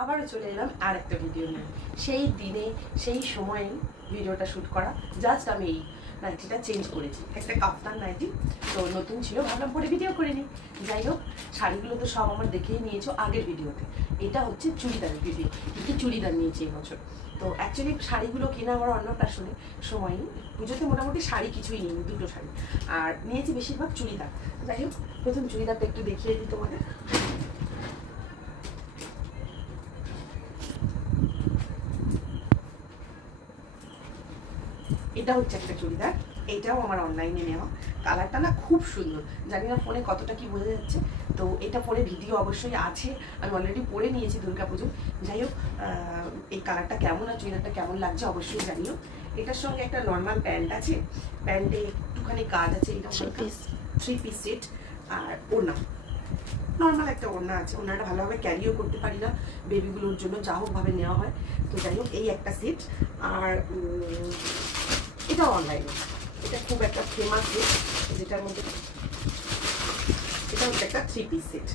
আবারও চলে এলাম আর একটা ভিডিও নিয়ে। সেই দিনে সেই সময়ে ভিডিওটা শ্যুট করা। জাস্ট আমি এই নাইটিটা চেঞ্জ করেছি, একটা কাফতান নাইটি, তো নতুন ছিল, ভাবলাম পরে ভিডিও করে নিই। যাই হোক, শাড়িগুলো তো সব আমার দেখেই নিয়েছো আগের ভিডিওতে। এটা হচ্ছে চুড়িদারের ভিডিও, কিন্তু চুড়িদার নিয়েছি এবছর। তো অ্যাকচুয়ালি শাড়িগুলো কেনা আমার অন্নপ্রাশনে সময় নেই, পুজোতে মোটামুটি শাড়ি কিছুই নিইনি, দুটো শাড়ি, আর নিয়েছি বেশিরভাগ চুড়িদার। যাই হোক, প্রথম চুড়িদারটা একটু দেখিয়ে দিই তোমাদের। এটা হচ্ছে একটা চুড়িদার, এইটাও আমার অনলাইনে নেওয়া। কালারটা না খুব সুন্দর, জানি না ফোনে কতটা কি বোঝা যাচ্ছে। তো এটা পরে ভিডিও অবশ্যই আছে, আমি অলরেডি পরে নিয়েছি দুর্গাপুজো। যাই হোক, এই কালারটা কেমন আর চুড়িদারটা কেমন লাগছে অবশ্যই জানিও। এটার সঙ্গে একটা নর্মাল প্যান্ট আছে, প্যান্টে একটুখানি কাজ আছে, এটা থ্রি পিস সেট, আর ওড়না নর্মাল একটা ওড়না আছে। ওড়নাটা ভালোভাবে ক্যারিও করতে পারি না বেবিগুলোর জন্য, যা হোক ভাবে নেওয়া হয়। তো যাই হোক, এই একটা সেট। আর এটাও অনলাইনে, এটা খুব একটা ফেমাস সেট, যেটার মধ্যে এটা হচ্ছে একটা three piece set.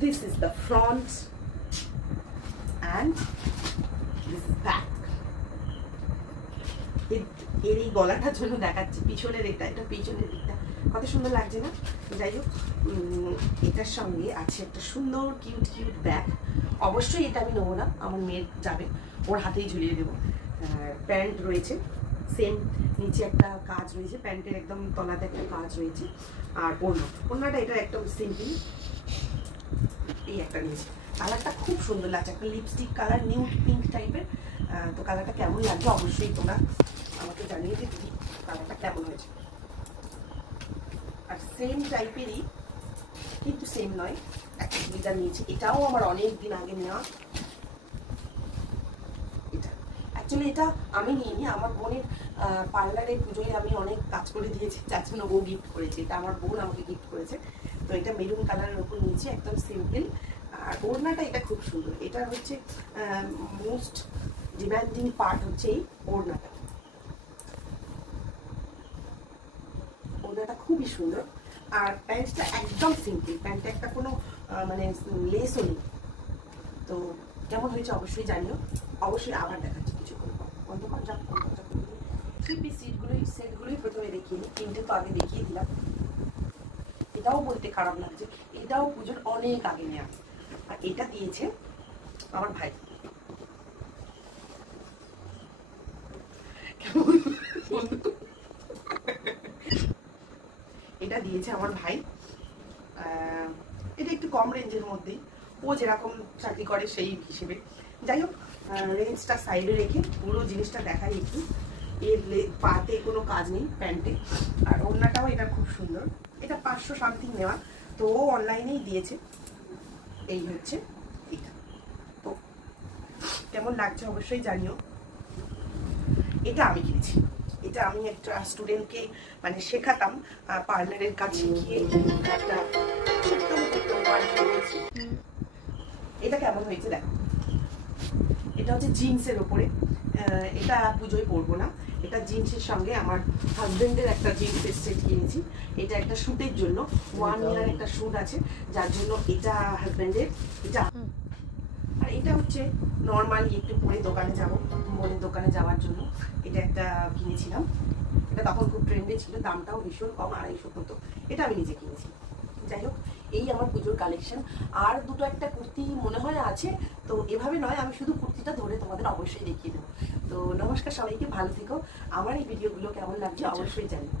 This is the front and this is back. এর এই গলাটার জন্য দেখাচ্ছি পিছনের এটা, এটা পিছনের দিকটা কত সুন্দর লাগছে না। যাই হোক, এটার সঙ্গে আছে একটা সুন্দর কিউট কিউট ব্যাগ। অবশ্যই এটা আমি নেবো না, আমার মেয়ের যাবে, ওর হাতেই ঝুলিয়ে দেবো। প্যান্ট রয়েছে সেম, নিচে একটা কাজ রয়েছে, প্যান্টের একদম তলাতে একটা কাজ রয়েছে। আর ওড়নাটা এটা একদম সিম্পল, এই একটা নিয়েছে। কালারটা খুব সুন্দর লাগছে, একটা লিপস্টিক কালার, নিউড পিঙ্ক টাইপের। তো কালারটা কেমন লাগছে অবশ্যই তোমরা আমাকে জানিয়ে যে দিদি কালারটা কেমন হয়েছে। আর সেম টাইপেরই, কিন্তু সেম নয়, একটা চুড়িদার নিয়েছি, এটাও আমার অনেক দিন আগে নেওয়া। এটা অ্যাকচুয়ালি এটা আমি নিইনি, আমার বোনের পার্লারে পুজোয় আমি অনেক কাজ করে দিয়েছি, যার জন্য ও গিফট করেছে। এটা আমার বোন আমাকে গিফট করেছে। তো এটা মেরুন কালারের ওপর নিয়েছি, একদম সিম্পল। আর ওড়নাটা এটা খুব সুন্দর, এটা হচ্ছে মোস্ট ডিমান্ডিং পার্ট হচ্ছে এই ওড়নাটা। ওড়নাটা খুবই সুন্দর। আর প্যান্টটা একদম সিম্পল, প্যান্টটা একটা কোনো মানে লেসও নেই। তো কেমন হয়েছে অবশ্যই জানিও, অবশ্যই আবার দেখাচ্ছি কিছু করবো। বন্ধুগণ যা থ্রি পিস সেটগুলোই প্রথমে দেখিয়ে নিই, তিনটে তো আগে দেখিয়ে দিলাম। এটাও বলতে খারাপ লাগছে, এটাও পুজোর অনেক আগে নেওয়া। আর এটা দিয়েছে আমার ভাই। এটা দিয়েছে আমার ভাই, এটা একটু কম রেঞ্জের মধ্যেই, ও যেরকম চাকরি করে সেই হিসেবে। যাই হোক, রেঞ্জটা সাইডে রেখে পুরো জিনিসটা দেখাই একটু। এর পাতে কোনো কাজ নেই প্যান্টে। আর ওড়নাটাও এটা খুব সুন্দর, এটা 500 সামথিং নেওয়া, তো ও অনলাইনেই দিয়েছে। এই হচ্ছে এটা, তো কেমন লাগছে অবশ্যই জানিও। এটা আমি কিনেছি, এটা আমি একটা স্টুডেন্টকে মানে শেখাতাম, পার্লারের কাজ শিখিয়ে একটা এটা কেমন হয়েছে দেখো। এটা হচ্ছে জিন্সের ওপরে, এটা পুজোয় পরবো না, এটা জিন্সের সঙ্গে আমার হাজবেন্ডের একটা জিন্সের সেট কিনেছি। এটা একটা শ্যুটের জন্য, 1 ইয়ার একটা শ্যুট আছে, যার জন্য এটা হাজবেন্ডের। এটা আর এটা হচ্ছে নর্মালি একটু পরে দোকানে যাবো, বোনের দোকানে যাওয়ার জন্য এটা একটা কিনেছিলাম। এটা তখন খুব ট্রেন্ডে ছিল, দামটাও ভীষণ কম, 250 মতো। এটা আমি নিজে কিনেছি। যাই হোক, এই আমার পুজোর কালেকশন। আর দুটো একটা কুর্তি মনে হয় আছে, তো এভাবে নয়, আমি শুধু কুর্তিটা ধরে তোমাদের অবশ্যই দেখিয়ে দেবো। তো নমস্কার সবাইকে, ভালো থেকো। আমার এই ভিডিওগুলো কেমন লাগছে অবশ্যই জানিও।